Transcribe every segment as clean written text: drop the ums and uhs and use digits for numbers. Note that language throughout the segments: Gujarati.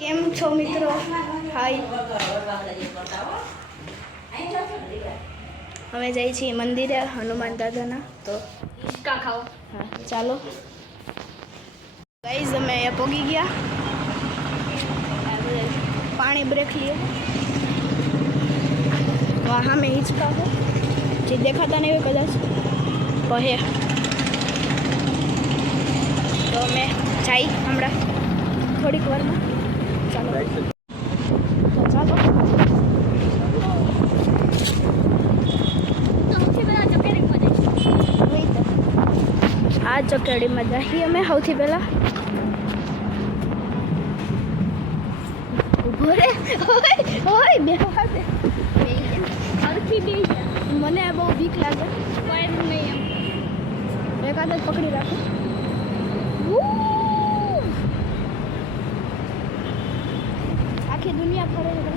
કેમ છો મિત્રો? હાય, અમે જઈએ છીએ મંદિરે હનુમાન દાદાના. તો હિંચકા ખાઓ. હા ચાલો ગાઈઝ, અમે અહીંયા પહોંચી ગયા. પાણી બ્રેક લઈએ. હા મેં હિંચકા હો જે દેખાતા નહીં હોય કદાચ કહે તો અમે જઈ હમણાં થોડીક વારમાં. ચાલો ચાલો આ ચકેડીમાં જઈએ અમે સૌથી પહેલાં. ઉભો રે હોય બે મને બહુ બીક લાગે. એકાદ જ પકડી રાખો. આખી દુનિયા ફરે છે.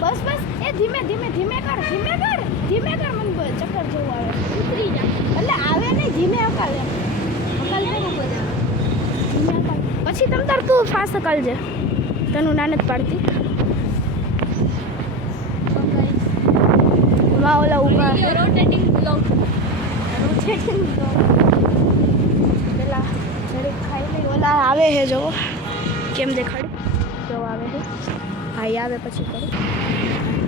બસ બસ એ ધીમે ધીમે ધીમે કર મને ચક્કર જેવું આવે. ઉતરી જાય એટલે આવે નહીં, ધીમે અકાલે પછી તમ તાર તું ફાસ્ટ અકાલજે. તનું નાને જ પાડતી ઓલા ઉભા રોટેટિંગ બ્લોગ પેલા જરીક ખાઈ લઈ. ઓલા આવે છે જો કેમ દેખાડે જો આવે છે. હા આવે પછી કરું.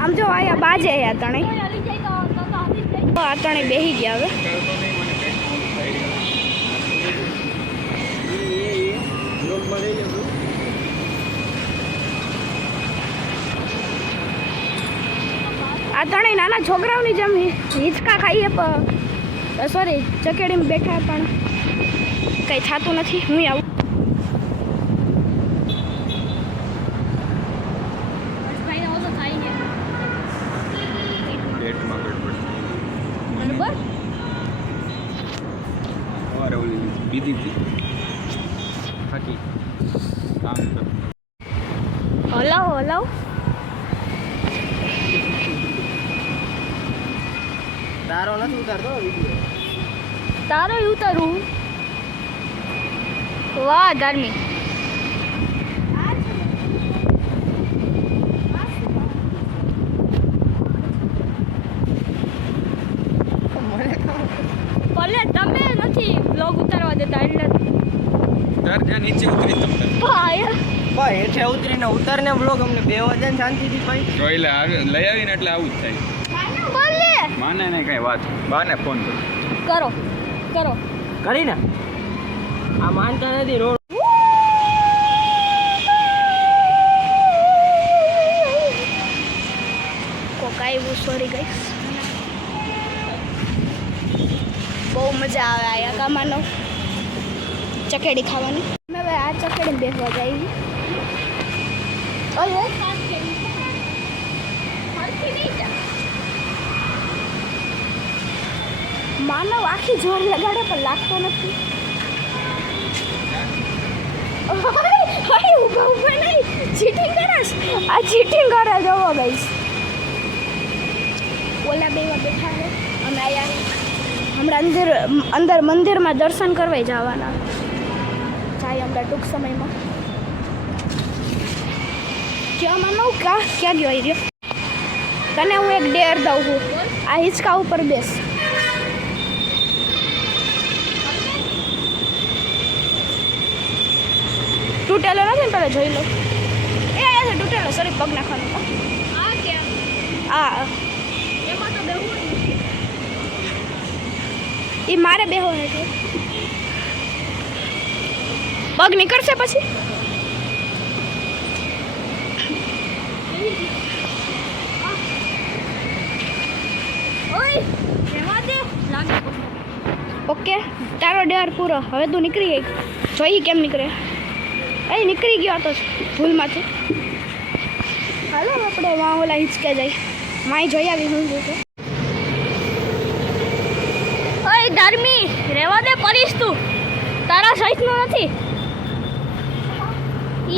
આમ જો આયા બાજે આયા તણે આ તણે બેહી ગયા. હવે આ ત્રણેય નાના છોકરાઓની જેમ હિંચકા ખાઈએ સોરી ચકેડીમાં બેઠા પણ કંઈ થતું નથી. હું આવું હલાવ તારો નથી ઉતારતો વિડિયો. તારો ઉતારું. વાહ ગરમી. ભલે તમે નથી બ્લોગ ઉતારવા દેતા એટલે ત્યાં નીચે ઉતરી તમને ભાઈ હેઠે ઉતરીને ઉતારને બ્લોગ અમને બે વજન શાંતિથી ભાઈ જોઈ લે લઈ આવીને એટલે આવું જ થાય. બોલે માને ને કઈ વાત બાને ફોન કરો કરીને આ માનતા નથી. રોડ કોકાઈ સોરી ગાઈસ. બહુ મજા આવે આ કામાનો ચકેડી ખાવાની. અમે હવે આ ચકેડી બેસવા જઈએ. માનવ આખી જોર લગાડે પણ લાગતો નથી. ઉભા નહીં ચીટિંગ કરસ. આ ચીટિંગ કરે જોવો ગાઈસ. ઓલા બે બેઠા છે. અમે અહીંયા હમણાં અંદર મંદિરમાં દર્શન કરવા જવાના જાય હમણાં ટૂંક સમયમાં. ક્યાં માનવ ક્યાં ગયો એ રહ્યો? તને હું એક ડેર દઉં છું. આ હિંચકા ઉપર બેસ. તૂટેલો નથી ને પેલા જોઈ લો. એ આયા છે તૂટેલો. સોરી પગ નાખવાનો. આ કેમ? આ એમાં તો બેહવું એ મારે બેહો હેઠો. પગ નીકળશે પછી. ઓકે તારો ડર પૂરો. હવે તું નીકળી ગઈ. જોઈ કેમ નીકળે. નીકળી ગયો તો ભૂલમાંથી. હાલો આપણે વાં ઓલા હિંચકે જઈ. માય જોઈ આવી હું જોતો. ઓય ધર્મી રેવા દે. પરીશ તું તારા સહિતનો નથી.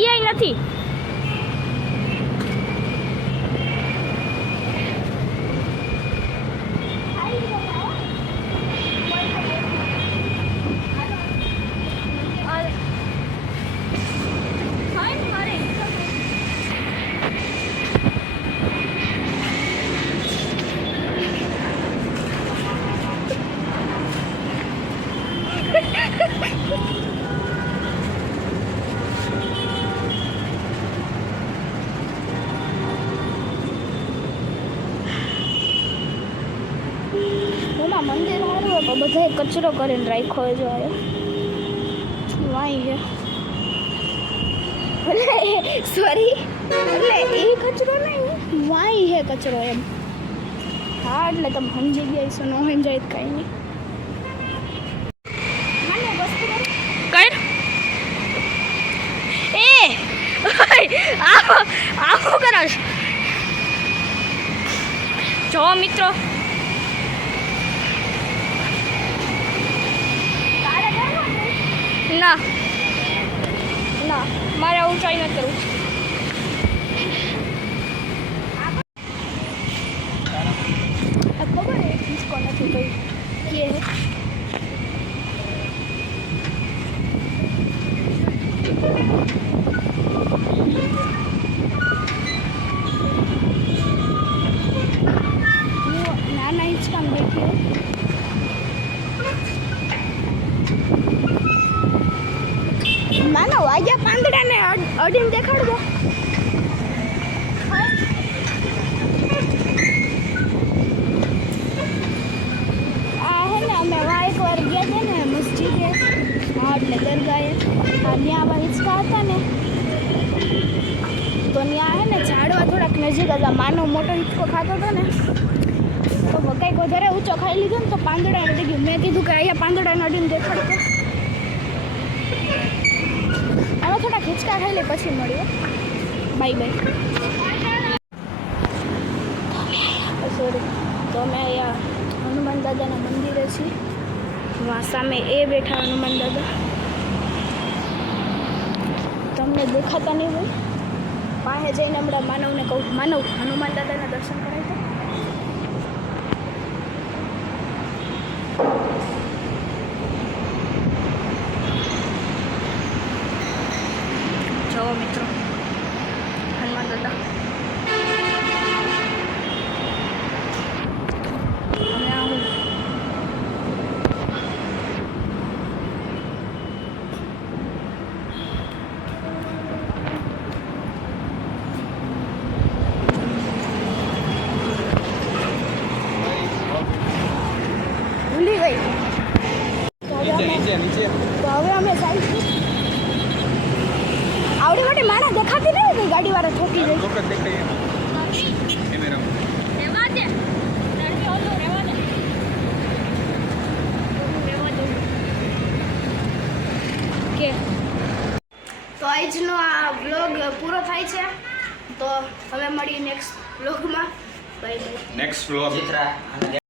ઈ નથી. આ મંદિર સારું હોય પણ બધાએ કચરો કરીને રાખ્યો હોય જો આયો વાઈ હે સોરી એટલે એ કચરો નહીં વાઈ હે કચરો એમ હા એટલે તમે સમજી ગયા છો ન સમજાય તો કાંઈ નહીં કર એ આખો કરાશ જો મિત્રો ના ના મારે આવું ટ્રાય નથી કરવું ખબર હે इसको નથી કઈ કે નાના હિંચકા બેઠી નાના વાગ્યા પાંદડાને અડીને દેખાડવો આ હે ને અમે એકવાર ગયા હતા ને મસ્જિદે એટલે દરગાહે ત્યાં આવા હિંચકા હતા ને તો ત્યાં હે ને ઝાડવા થોડાક નજીક હતા માનો મોટો હિંચકો ખાતો હતો ને તો કંઈક વધારે ઊંચો ખાઈ લીધો ને તો પાંદડા અડી ગયું મેં કીધું કે અહીંયા પાંદડાને અડીને દેખાડતો આમાં થોડાક હિંચકા ખાઈ લે પછી મળ્યો બાય બાય સોરી તો અમે અહીંયા હનુમાન દાદાના મંદિરે છીએ વहाँ સામે એ બેઠા હનુમાન દાદા તમને દેખાતા નહીં હોય પાસે જઈને હમણાં માનવને કહું માનવ હનુમાન દાદાના દર્શન કરાય તો જુઓ મિત્રો હનુમાન દાદા ભૂલી ગઈ નીચે તો હવે અમે જઈશું આવડી માટે માણસ દેખાતી નહીં કઈ ગાડી વાળા ઠોકી જાય ચોક્કસ દેખાય કે તો આજનો આ બ્લોગ પૂરો થાય છે તો હવે મળીએ નેક્સ્ટ બ્લોગમાં bye bye next vlog Chitra